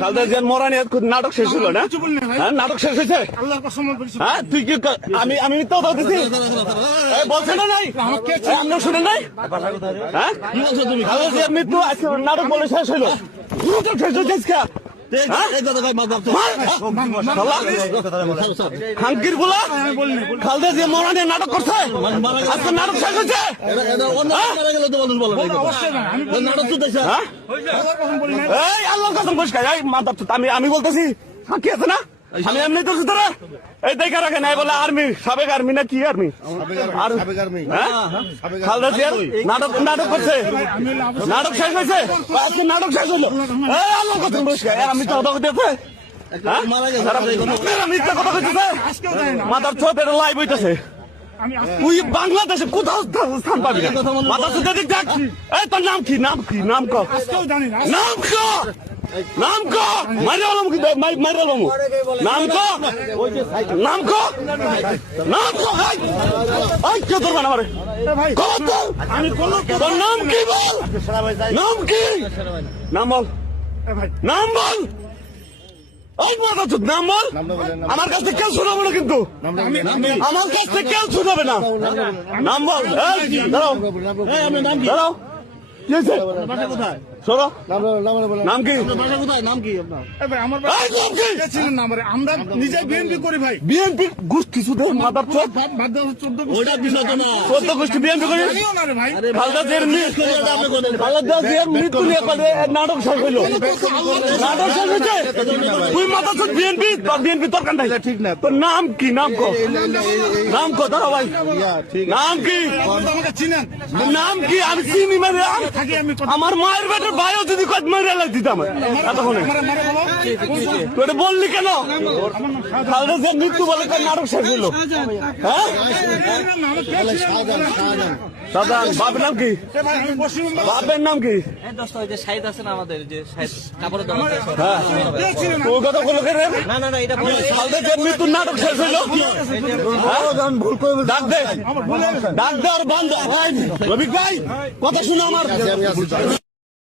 খালেদা জিয়ার মরা নিয়ে নাটক শেষ হলো না? হ্যাঁ, নাটক শেষ হয়েছে। হ্যাঁ, তুই কি আমি তো দিচ্ছি বলছে না নাই আমরা শুনে নাই? হ্যাঁ, খালেদা জিয়ার মৃত্যু আজকে নাটক বলে শেষ হইলো। নাটক শেষ হয়েছে হাঙ্কির গুলা খালেদা জিয়া মরা নিয়ে নাটক করছে। আজকে নাটক শেষ হয়েছে। আল্লাহর কসম পরিষ্কার আমি বলতেছি সাক্ষী আছে না? আমি এমনি তো তোরা এই দেখা রাখে নাই বলে আর্মি সাবেক আর্মি না কি আর্মি খালেদা জিয়ার নাটক করছে। নাটক শেষ হয়েছে। আজকে নাটক শেষ হলো। আল্লাহর কসম পরিষ্কার আমি তো মিথ্যা কথা কইতেছে। মাথার ছোট এটা লাইভ হইতেছে। তুই বাংলাদেশে কোথাও স্থান পাবি না। মাথা ছোট দিক দেখ। এই তোর নাম কি? নাম কি? নাম ক নাম ক নাম ক মারি আলম কি মারি আলম নাম ক নাম ক নাম ক আই কে তোর বানা মারে আমি তোর নাম কি বল? নাম কি? নাম বল। নাম বল। নাম বল। আমার কাছ থেকে কেউ শোনাবে না কিন্তু আমার কাছ থেকে কেউ শোনাবে না। নাম বল। দাঁড়াও শোনো নাম কি? নাম কি আমরা নিজে বিএনপি করি ভাই। বিএনপি গোষ্ঠী শুধু মাদার চোখ 14 গোষ্ঠী বিএনপি করি। খালেদা জিয়ার মৃত্যু নিয়ে নাটক শেষ হইল। নাটক শেষ হয়েছে। তুই মাথা চোখ বিএনপি বিএনপি দরকার নাই। ঠিক না। তোর নাম কি? নাম কো নাম কো দাঁড়াও ভাই। নাম কি? নাম কি? আমি চিনি মানে আমার মায়ের বেটার ভাইও যদি কত মেরে দিতাম এতক্ষণে। তুই বললি কেন? খালেদা জিয়ার মৃত্যু বলে তার নাটক শেষ হইল। হ্যাঁ, দাদা বাপের নাম কি? বাপের নাম কি? সাইদ আছে না আমাদের যে কাপড়ের দোকান। ওই কথা বলো কেন? না এটা খালেদা জিয়ার মৃত্যুর নাটক শেষ হইল। ডাক দে আর বান্ধব রবিক ভাই কথা শুনো আমার।